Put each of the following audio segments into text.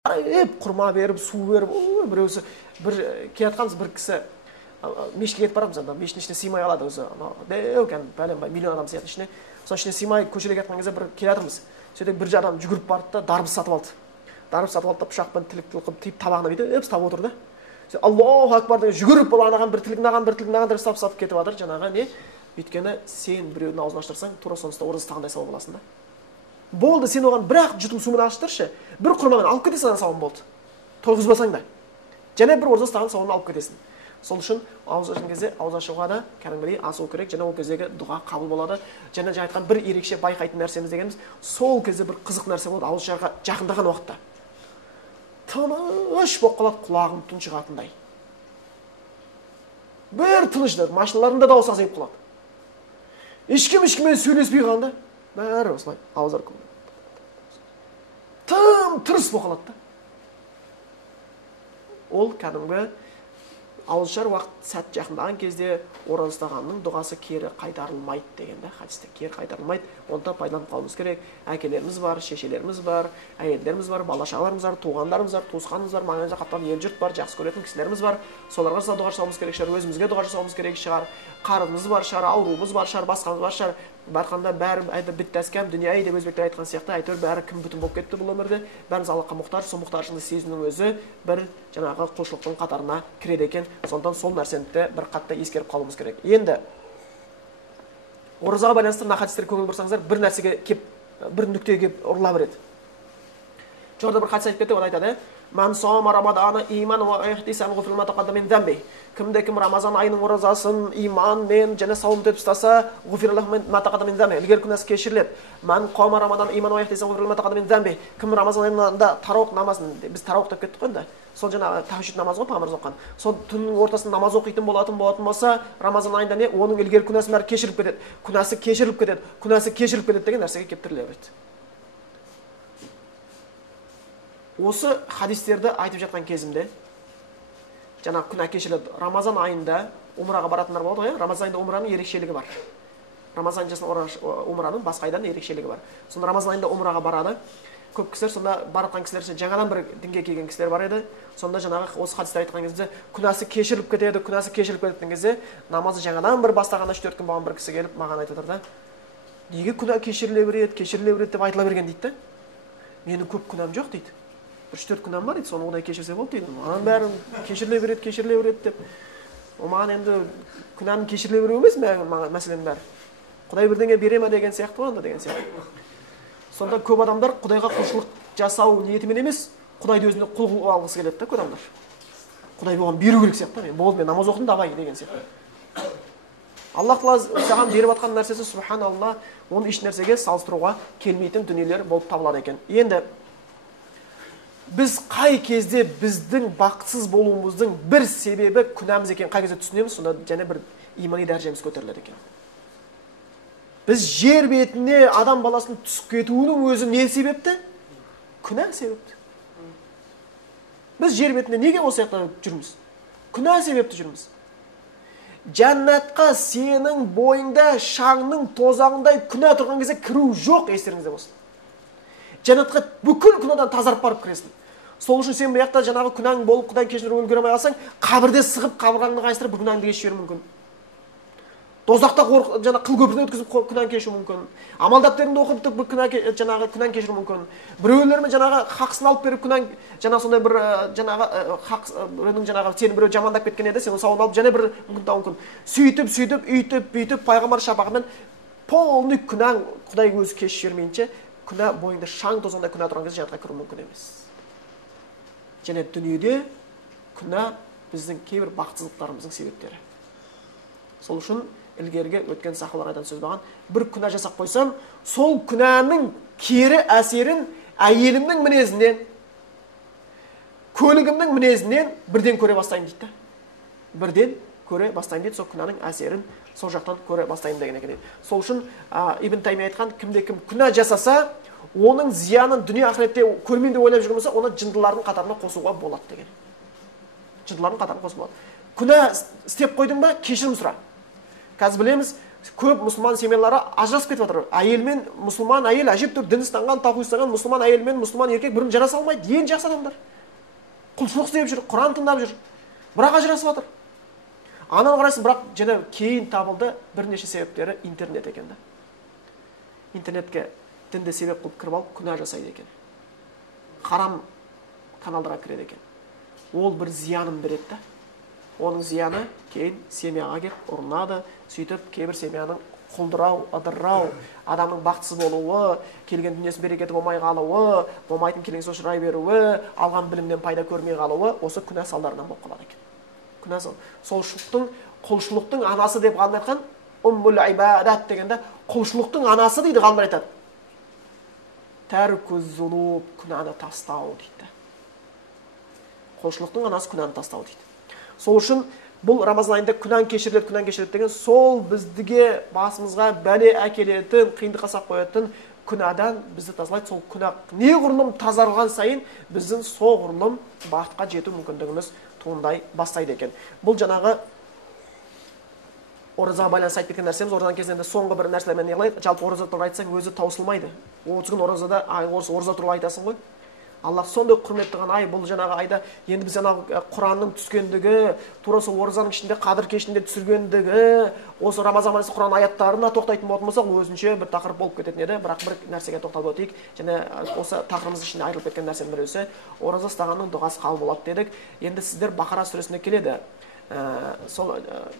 құрма беріп, су беріп, біреусі бір келатқанбыз, бір кісі мешітке кетіп барамыз, анда мешіттің ішіне сыймай қалады өзі. Деу бәленбай миллион адам сиятын ішіне. Соның ішіне сыймай көшеде кеткен кезде бір келатырмыз. Сөйтіп бір адам жүгіріп барды да дарбыз сатып алды. Дарбыз сатып алды да пышақпен тілік қылып тиіп табағына бүйтіп ұстап отыр да. Аллаху акбар деген жүгіріп анаған бір тілік сап кетіп жатыр. Жаңағы не? Өйткені сен біреудің аузын аштырсаң, тура сонысында ораза ұстағандай сауап аласың да. Болды, сен оған бір-ақ жұтым сумен аштыршы, бір құрмадан алып кетесің, сауап болды. Тойғызбасаң да. Және бір ораза ұстаған сауабын алып кетесің. Сол үшін ауыз ашқан кезде ауыз ашуға да кәдімгідей асу керек, және ол кездегі дұға қабыл болады. Және жаңа айтқан бір ерекше байқайтын нәрсеміз дегеніміз, сол кезде бір қызық нәрсе болады ауыз ашуға жақындаған уақытта. Тыныш болып қалады, құлағың тұншығатындай. Бір тыныштық, машиналарында дауыс азайып қалады. Ешкіммен сөйлеспей қалғанда, бәрі осылай ауыздар тым-тырыс болып қалады да. Ол кәдімгі ауыз ашар уақыт сәт жақындаған кезде ораза ұстағанның дұғасы кері қайтарылмайды деген да, хадисте кері қайтарылмайды. Онда пайдаланып қалуымыз керек. Әкелеріміз бар, шешелеріміз бар, әйелдеріміз бар, бала-шағаларымыз бар, туғандарымыз бар, туысқанымыз бар, маңайда қаптаған ел-жұрт бар, жақсы көретін кісілеріміз бар. Соларға дұға жасауымыз керек шығар, өзімізге дұға жасауымыз керек шығар. Қарызымыз бар шығар, ауруымыз бар шығар, басқамыз бар шығар. Барқанда бәрі біттәскәм дүние деп өзбектер айтқан сияқты, әйтеуір бәрі кім бүтін болып кетті бұл өмірде. Бәріміз Аллахқа мұқтаж, сол мұқтаждықты сезіну өзі бір жаңағы құлшылықтың қатарына кіреді екен. Сондықтан сол нәрсені бір қатты ескеріп қалуымыз керек. Енді оразаға байланысты мына хадистерге көңіл бұрсаңыздар, бір нәрсеге кеп, бір нүктеге кеп ұрыла береді. Жоғарыда бір хадис айтып кетті, оны айтады. Ман сома рамадана иман ва ихтисам гуфрил ма тақаддама мин замби. Кімде-кім Рамазан айының оразасын иманмен және сауым етіп ұстаса, гуфрил ма тақаддама мин замби. Ілгері күнәсі кешіріледі. Ман қома Рамадан иман ва ихтисам гуфрил ма тақаддама мин замби. Кім Рамазан айында тараух намазын, біз тараух деп кеттік қой енді. Сол жаңағы тахажжуд намазы ғой пайғамбарымыз оқыған. Сол түннің ортасында намаз оқитын болатын болса, Рамазан айында не? Оның ілгері күнәсі бәрі кешіріліп кетеді. Күнәсі кешіріліп кетеді деген нәрсеге келіп тіреле береді. Осы хадистерді айтып жатқан кезімде, жаңағы күнә кешіріледі. Рамазан айында умраға баратындар болады ғой, Рамазан айында умраның ерекшелігі бар. Рамазан айында умраның басқа айдан ерекшелігі бар. Сонда Рамазан айында умраға барады. Көп кісілер сонда баратқан кісілер жаңадан бір дінге келген кісілер бар еді. Сонда жаңағы осы хадисте айтқан кезде күнәсі кешіріліп кетеді деген кезде намазы жаңадан бір бастағанда 3-4 күн болған бір кісі келіп маған айтып отыр да, неге күнә кешіріле береді деп айтыла берген дейді да. Менің көп күнәм жоқ дейді. 3-4 күнәм бар дейді, соны оңай кешірсе болды дейді. Ананың бәрін кешіріле береді деп. Маған енді күнәнің кешіріле беруі емес мәселенің бәрі. Құдай бірдеңе бере ме деген сияқты ғой онда деген сияқты. Сонда көп адамдар Құдайға құлшылық жасау ниетімен емес, Құдайды өзіне құл қылып алғысы келеді да көп адамдар. Құдай оған беру керек сияқты, мен болды, мен намаз оқыдым давай деген сияқты. Аллах Тағала саған беріп жатқан нәрсесі субханалла, оны еш нәрсеге салыстыруға келмейтін дүниелер болып табылады екен. Енді біз қай кезде біздің бақытсыз болуымыздың бір себебі күнәміз екен, қай кезде түсінеміз, сонда және бір имани дәрежеміз көтеріледі екен. Біз жер бетіне адам баласының түсіп кетуінің өзі не себепті? Күнә себепті. Біз жер бетінде неге осы сияқты жүрміз? Күнә себепті жүрміз. Жәннатқа сенің бойыңда шаңның тозағындай күнә тұрған кезде кіру жоқ, естеріңізде болсын. Жәннатқа бүкіл күнәдан тазарып барып кіресің. Сол үшін сен бұяқта жаңағы күнәң болып Құдай кешіріп үлгере алмай қалсаң, қабірде сығып қабырғаңды қайыстырып бір күнәңді кешіп жіберуі мүмкін. Дозақта жаңа қыл көпірден өткізіп күнән кешуі мүмкін. Амал дәптеріңді оқып жаңағы күнән кешіру мүмкін. Біреулермен жаңағы хақысын алып беріп күнән жаңа сондай бір жаңағы хақ біреудің жаңағы сені біреу жамандап кеткен еді, сен оны сауын алып және бір мүмкін тауы мүмкін. Сөйтіп бүйтіп пайғамбар шапағымен полный күнәң Құдай өзі кешіп жібермейінше күнә бойыңда шаң тозғандай күнә тұрған кезде жәннатқа кіру мүмкін емес. Және дүниеде күнә біздің кейбір бақытсыздықтарымыздың себептері. Сол үшін ілгерге өткен сахабалар айтқан сөз болған, бір күнә жасап қойсам, сол күнәнің кері әсерін әйелімнің мінезінен, көлігімнің мінезінен бірден көре бастаймын дейді. Бірден көре бастаймын дейді, сол күнәнің әсерін сол жақтан көре бастаймын деген екен. Сол үшін Ибн Таймия айтқан, кім күнә жасаса, оның зиянын дүние ақыретте көрмейін деп ойлап жүрген болса, оны жындылардың қатарына қосуға болады деген. Жындылардың қатарына қосуға болады. Күнә істеп қойдың ба, кешірім сұра. Қазір білеміз, Көп мұсылман семьялары ажырасып кетіп жатыр. Әйел мен мұсылман әйел әжептәуір дін ұстанған, тақуа ұстанған мұсылман әйел мен мұсылман еркек бірін жараса алмайды. Ең жақсы адамдар. Құлшылық істеп жүр, Құран тыңдап жүр. Бірақ ажырасып жатыр. Ананы қарайсың, бірақ және кейін табылды бірнеше себептері интернет екен да. Интернетке дінді себеп қылып кіріп алып күнә жасайды екен. Харам каналдарға кіреді екен. Ол бір зиянын береді да. Оның зияны кейін семьяға келіп ұрынады, сөйтіп кейбір семьяның құлдырау, ыдырау, адамның бақытсыз болуы, келген дүниесінің берекеті болмай қалуы, болмайтын келген соң шырай беруі, алған білімнен пайда көрмей қалуы осы күнә салдарынан болып қалады екен. Күнә сол құлшылықтың анасы деп ғалымдар айтқан, уммул ибадат дегенде құлшылықтың анасы дейді ғалымдар айтады. Тәркуз зунуб, күнәні тастау дейді. Құлшылықтың анасы күнәні тастау дейді. Сол үшін бұл Рамазан айында күнән кешіріледі деген сол біздіге басымызға бәле әкелетін, қиындыққа сап қоятын күнәдан бізді тазалайды. Сол күнә неғұрлым тазарған сайын біздің соғұрлым бақытқа жету мүмкіндігіміз туындай бастайды екен. Бұл жаңағы оразаға байланысты айтып кеткен нәрсеміз. Оразаның кезінде соңғы бір нәрселермен не қылайды? Жалпы ораза туралы айтсаң өзі таусылмайды. 30 күн оразада ораза туралы айтасың ғой. Аллах сондай құрметті ғана ай, бұл жаңағы айда енді біз жаңағы Құранның түскендігі, тура сол оразаның ішінде қадір кешінде түсіргендігі, осы Рамазан айында Құран аяттарына тоқтайтын болатын болсақ, өзінше бір тақырып болып кететін еді. Бірақ бір нәрсеге тоқталып өтейік. Және осы тақырыбымыз ішінде айырылып кеткен нәрсенің бірі ораза ұстағанның дұғасы қабыл болады дедік. Енді сіздер Бақара сүресіне келеді. Сол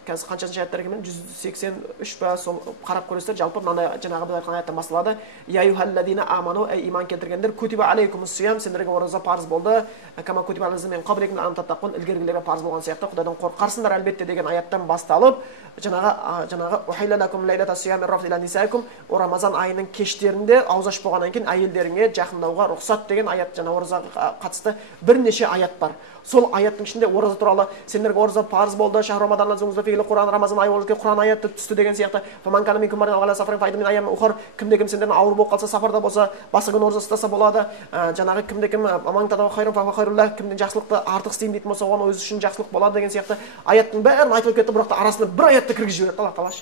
қазір қаншасыншы аяттар екен? 183 па, сол қарап көресіздер. Жалпы мынандай жаңағы біз айтқан аяттан басталады. Я юхалладина аману, ай иман келтіргендер, кутиба алейкумус сиям, сендерге ораза парыз болды. Кама кутиба алейкум мен қабликум лаам таттақун, ilгергілерге парыз болған сияқты Құдайдан қорқарсыңдар әлбетте деген аяттан басталып, жаңағы ухилла лакум лайлата сиям раф ила нисаикум, Рамазан айының кештерінде ауыз ашып болғаннан кейін әйелдеріңе жақындауға рұқсат деген аят, жаңа оразаға қатысты бірнеше аят бар. Сол аяттың ішінде ораза туралы сендерге ораза парыз болды, шахр рамаданнан соң фигли Құран, Рамазан айы оларға Құран аяты түсті деген сияқты. Фаман кана минкум мардан ала сафарин файда мин аям ухар, кімде-кім сендерден ауыр болып қалса, сапарда болса, басқа күн ораза ұстаса болады. Жаңағы кімде-кім аман тадау хайрун фа хайруллах, кімден жақсылықты артық істеймін дейтін болса, оған өзі үшін жақсылық болады деген сияқты аяттың бәрін айтып кетті, бірақ арасында бір аятты кіргізіп жіберді Аллах Тағала.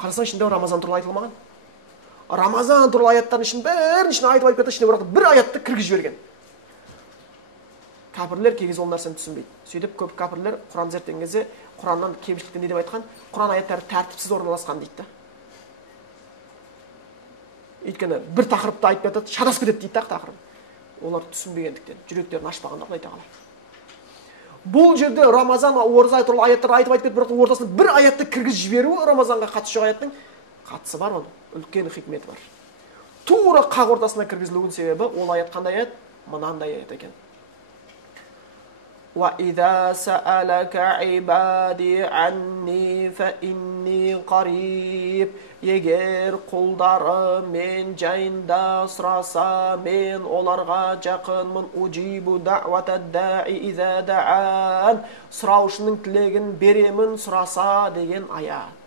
Қарасаң ішінде Рамазан туралы айтылмаған. Рамазан туралы аяттардың ішін бәрін ішіне айтып кетті, ішіне бірақ бір аятты кіргізіп жіберген. Кәпірлер кей кезде ол нәрсені түсінбейді. Сөйтіп көп кәпірлер Құран зерттеген кезде Құраннан кемшілікті не деп айтқан? Құран аяттары тәртіпсіз орналасқан дейді. Өйткені бір тақырыпты айтып кетеді, шатасып кетеді дейді тақырып. Олар түсінбегендіктен, жүректерін ашпағанда Құдай Тағала. Бұл жерде Рамазан ораза туралы аяттар айтып кетіп, бірақ ортасына бір аятты кіргізіп жіберуі Рамазанға қатысы жоқ аяттың қатысы бар, оның үлкен хикметі бар. Тура қақ ортасына кіргізілуінің себебі ол аят қандай аят? Мынандай аят екен. وَإِذَا سَأَلَكَ عِبَادِي عَنِّي فَإِنِّي قَرِيبٌ. Егер құлдары мен жайында сұраса, мен оларға жақынмын. Уджибу даъватад да'i иза да'ан. Сұраушының тілегін беремін сұраса деген аят.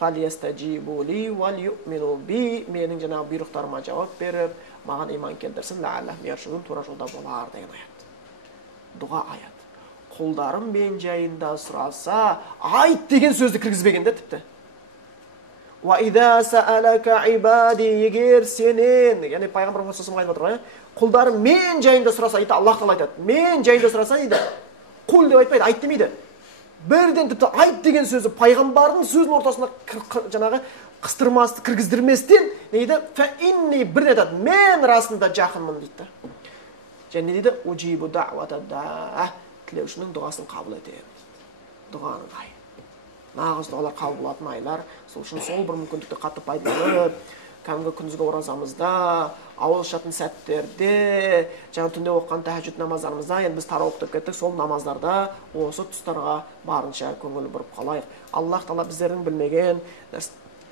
فَلْيَسْتَجِيبُوا لِي وَلْيُؤْمِنُوا بِي. Менің жаңағы бұйрықтарыма жауап беріп, маған иман келтірсін, ләаллахум яршудун, тура жолда болар деген аят. Дұға аят. Құлдарым мен жайында сұраса, айт деген сөзді кіргізбеген де тіпті. وَإِذَا سَأَلَكَ عِبَادِي. Егер сенен, яғни пайғамбар Мұхаммад айтып отыр ғой, құлдарым мен жайында сұраса, дейді, Аллах Тағала айтады. Мен жайында сұраса дейді. Құл деп айтпайды, айт демейді. Бірден тіпті айт деген сөзі пайғамбардың сөзінің ортасына жаңағы қыстырмасты, кіргіздірместен дейді, фәинни бірден айтады, мен расында жақынмын дейді. Және дейді, уджибу да'ватадда, тілеушінің дұғасын қабыл етемін. Дұғаның айы. Нағыз дұғалар қабыл болатын айлар. Сол үшін сол бір мүмкіндікті қатты пайдаланып, кәдімгі күндізгі оразамызда, ауыз ашатын сәттерде, жаңа түнде оқыған тәһәжжүд намаздарымызда, енді біз тарауых деп кеттік, сол намаздарда осы тұстарға барынша көңіл бұрып қалайық. Аллах Тағала біздердің білмеген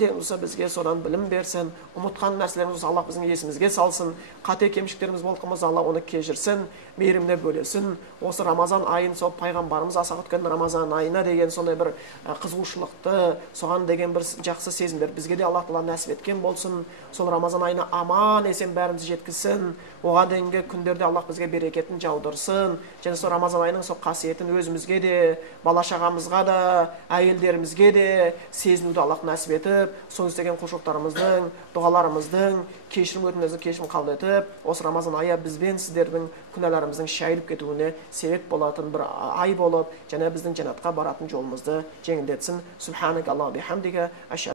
болса бізге содан білім берсін, ұмытқан нәрселеріміз болса Аллах біздің есімізге салсын, қате кемшіліктеріміз болған болса Алла оны кешірсін, мейіріміне бөлесін. Осы Рамазан айын, сол пайғамбарымыз асық өткен Рамазан айына деген сондай бір қызығушылықты, соған деген бір жақсы сезімдер бізге де Аллах Тағала нәсіп еткен болсын. Сол Рамазан айына аман есен бәрімізді жеткізсін. Оған дейінгі күндерде Аллах бізге берекетін жаудырсын. Және сол Рамазан айының сол қасиетін өзімізге де, бала шағамызға да, әйелдерімізге де сезінуді Аллах нәсіп етіп, сол істеген құлшылықтарымыздың, дұғаларымыздың кешірім өтінімізді кешірім қабыл етіп, осы Рамазан айы бізбен сіздердің күнәларымыздың шайылып кетуіне себеп болатын бір ай болып, және біздің жәннатқа баратын жолымызды жеңілдетсін. Субханак Аллаху бихамдика,